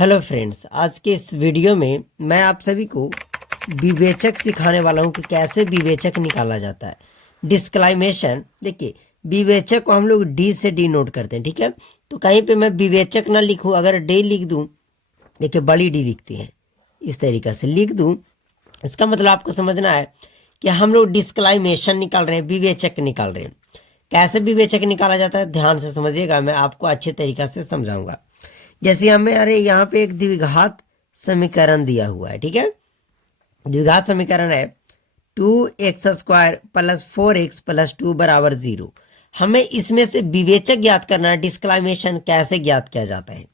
Hello friends, आज के इस वीडियो में मैं आप सभी को विवेचक सिखाने वाला हूं कि कैसे विवेचक निकाला जाता है। डिस्क्लाइमेशन, देखिए विवेचक को हम लोग डी से डी नोट करते हैं, ठीक है। तो कहीं पे मैं विवेचक ना लिखूं, अगर डी लिख दूं, देखिए बड़ी डी लिखती है, इस तरीक़े से लिख दूं, इसका मतलब आपको समझना है कि हम लोग डिस्क्लाइमेशन निकाल रहे हैं, विवेचक निकाल रहे हैं। कैसे विवेचक निकाला जाता है ध्यान से समझिएगा, मैं आपको अच्छे तरीक़े से समझाऊंगा। जैसे हमें यहाँ पे एक द्विघात समीकरण दिया हुआ है, ठीक है। द्विघात समीकरण है 2x² + 4x + 2 = 0। हमें इसमें से विवेचक ज्ञात करना है। डिस्क्लाइमेशन कैसे ज्ञात किया जाता है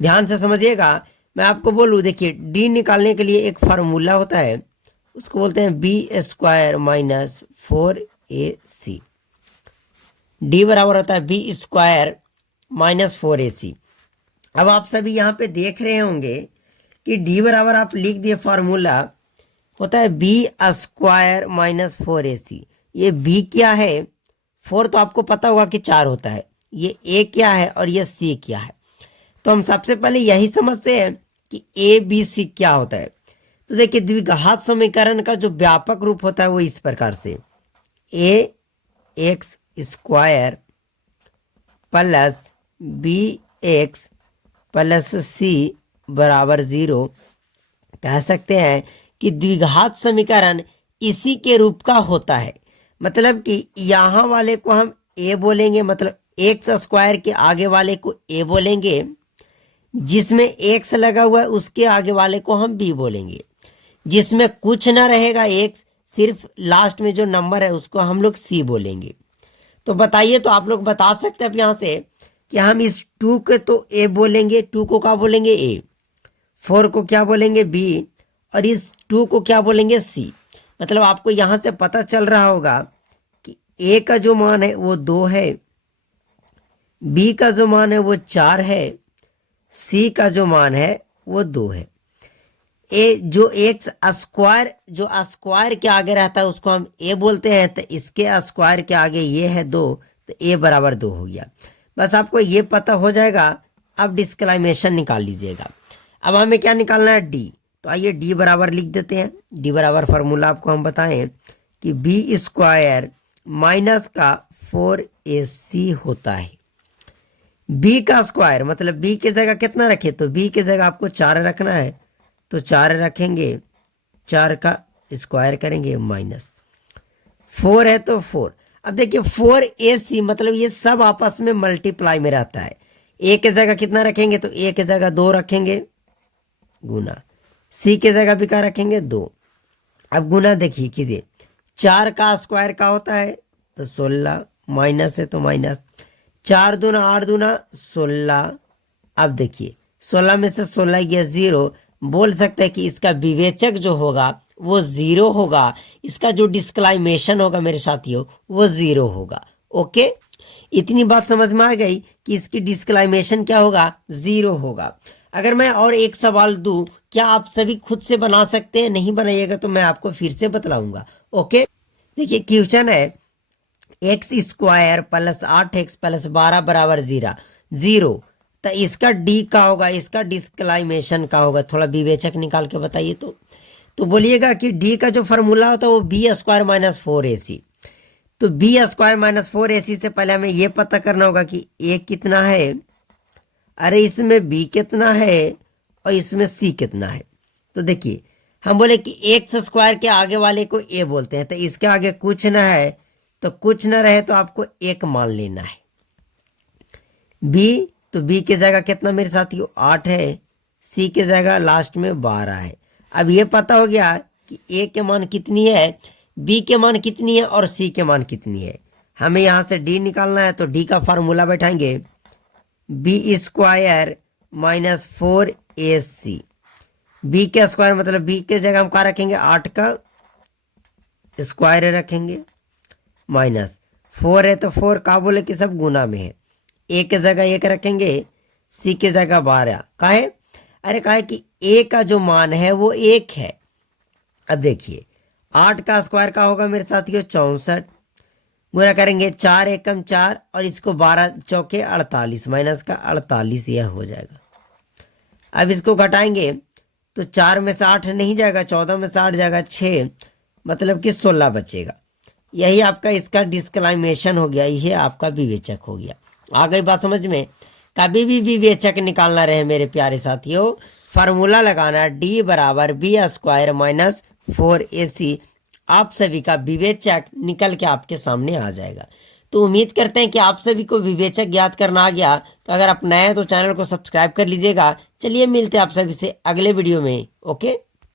ध्यान से समझिएगा। मैं आपको बोलूँ, देखिए डी निकालने के लिए एक फार्मूला होता है, उसको बोलते हैं b² - 4ac। डी बराबर होता है b² - 4ac। अब आप सभी यहाँ पे देख रहे होंगे कि डी बराबर आप लिख दिए, फार्मूला होता है b² - 4ac। ये b क्या है, 4 तो आपको पता होगा कि 4 होता है, ये a क्या है और ये c क्या है। तो हम सबसे पहले यही समझते हैं कि a b c क्या होता है। तो देखिए द्विघात समीकरण का जो व्यापक रूप होता है वो इस प्रकार से ax² + bx + c = 0 कह सकते हैं कि द्विघात समीकरण इसी के रूप का होता है। मतलब कि यहाँ वाले को हम a बोलेंगे, मतलब x² के आगे वाले को a बोलेंगे, जिसमें x लगा हुआ है उसके आगे वाले को हम b बोलेंगे, जिसमें कुछ ना रहेगा x, सिर्फ लास्ट में जो नंबर है उसको हम लोग c बोलेंगे। तो बताइए, तो आप लोग बता सकते हैं अब यहाँ से कि हम इस 2 के तो a बोलेंगे, 2 को क्या बोलेंगे a, 4 को क्या बोलेंगे b, और इस 2 को क्या बोलेंगे c। मतलब आपको यहाँ से पता चल रहा होगा कि a का जो मान है वो 2 है, b का जो मान है वो 4 है, c का जो मान है वो 2 है। ए जो x² जो स्क्वायर के आगे रहता है उसको हम a बोलते हैं, तो इसके स्क्वायर के आगे ये है 2, तो a बराबर 2 हो गया। बस आपको ये पता हो जाएगा। अब डिस्क्लाइमेशन निकाल लीजिएगा। अब हमें क्या निकालना है, डी। तो आइए डी बराबर लिख देते हैं। डी बराबर फार्मूला आपको हम बताएं कि b² - 4ac होता है। b का स्क्वायर मतलब b की जगह कितना रखे, तो b की जगह आपको 4 रखना है, तो 4 रखेंगे, 4 का स्क्वायर करेंगे माइनस 4 है तो 4। अब देखिए 4ac मतलब ये सब आपस में मल्टीप्लाई में रहता है। a की जगह कितना रखेंगे, तो a की जगह 2 रखेंगे गुना, c की जगह भी क्या रखेंगे 2। अब गुना देखिए कीजिए, 4 का स्क्वायर का होता है तो 16, माइनस है तो माइनस, 4 दूना 8 दूना 16। अब देखिए 16 में से 16 गया 0, बोल सकते हैं कि इसका विवेचक जो होगा वो 0 होगा, इसका जो डिस्क्लाइमेशन होगा मेरे साथियों वो 0 होगा। ओके, इतनी बात समझ में आ गई कि इसकी डिस्क्लाइमेशन क्या होगा, 0 होगा। अगर मैं और एक सवाल दूं, क्या आप सभी खुद से बना सकते हैं? नहीं बनाइएगा तो मैं आपको फिर से बतलाऊंगा। ओके, देखिए क्वेश्चन है x² + 8x + 12 = 0। तो इसका डी का होगा, इसका डिस्क्लाइमेशन का होगा। थोड़ा विवेचक निकाल के बताइए। तो बोलिएगा कि डी का जो फार्मूला होता है वो b² - 4ac। तो b² - 4ac से पहले हमें ये पता करना होगा कि a कितना है, अरे इसमें b कितना है और इसमें c कितना है। तो देखिए हम बोले कि x² के आगे वाले को a बोलते हैं, तो इसके आगे कुछ ना है तो कुछ ना रहे तो आपको 1 मान लेना है। b, तो b की जगह कितना मेरे साथियों 8 है, c की जगह लास्ट में 12 है। अब ये पता हो गया कि a के मान कितनी है, b के मान कितनी है और c के मान कितनी है। हमें यहाँ से d निकालना है, तो d का फार्मूला बैठाएंगे b² - 4ac। b के स्क्वायर मतलब b के जगह हम क्या रखेंगे, 8 का स्क्वायर रखेंगे, माइनस 4 है तो 4 का बोले कि सब गुना में है, a के जगह 1 रखेंगे, c के जगह 12। काहे, अरे काहे कि a का जो मान है वो 1 है। अब देखिए 8 का स्क्वायर का होगा मेरे साथियों 64, गुना करेंगे 4 एकम 4 और इसको 12 चौके 48, माइनस का 48 यह हो जाएगा। अब इसको घटाएंगे तो 4 में से 8 नहीं जाएगा, 14 में से 8 जाएगा 6, मतलब कि 16 बचेगा। यही आपका इसका डिस्क्लाइमेशन हो गया, ये आपका विवेचक हो गया। आ गई बात समझ में? कभी भी विवेचक निकालना रहे मेरे प्यारे साथियों, फार्मूला लगाना D बराबर B² - 4AC। आप सभी का विवेचक निकल के आपके सामने आ जाएगा। तो उम्मीद करते हैं कि आप सभी को विवेचक ज्ञात करना आ गया। तो अगर आप नए हैं तो चैनल को सब्सक्राइब कर लीजिएगा। चलिए मिलते हैं आप सभी से अगले वीडियो में। ओके।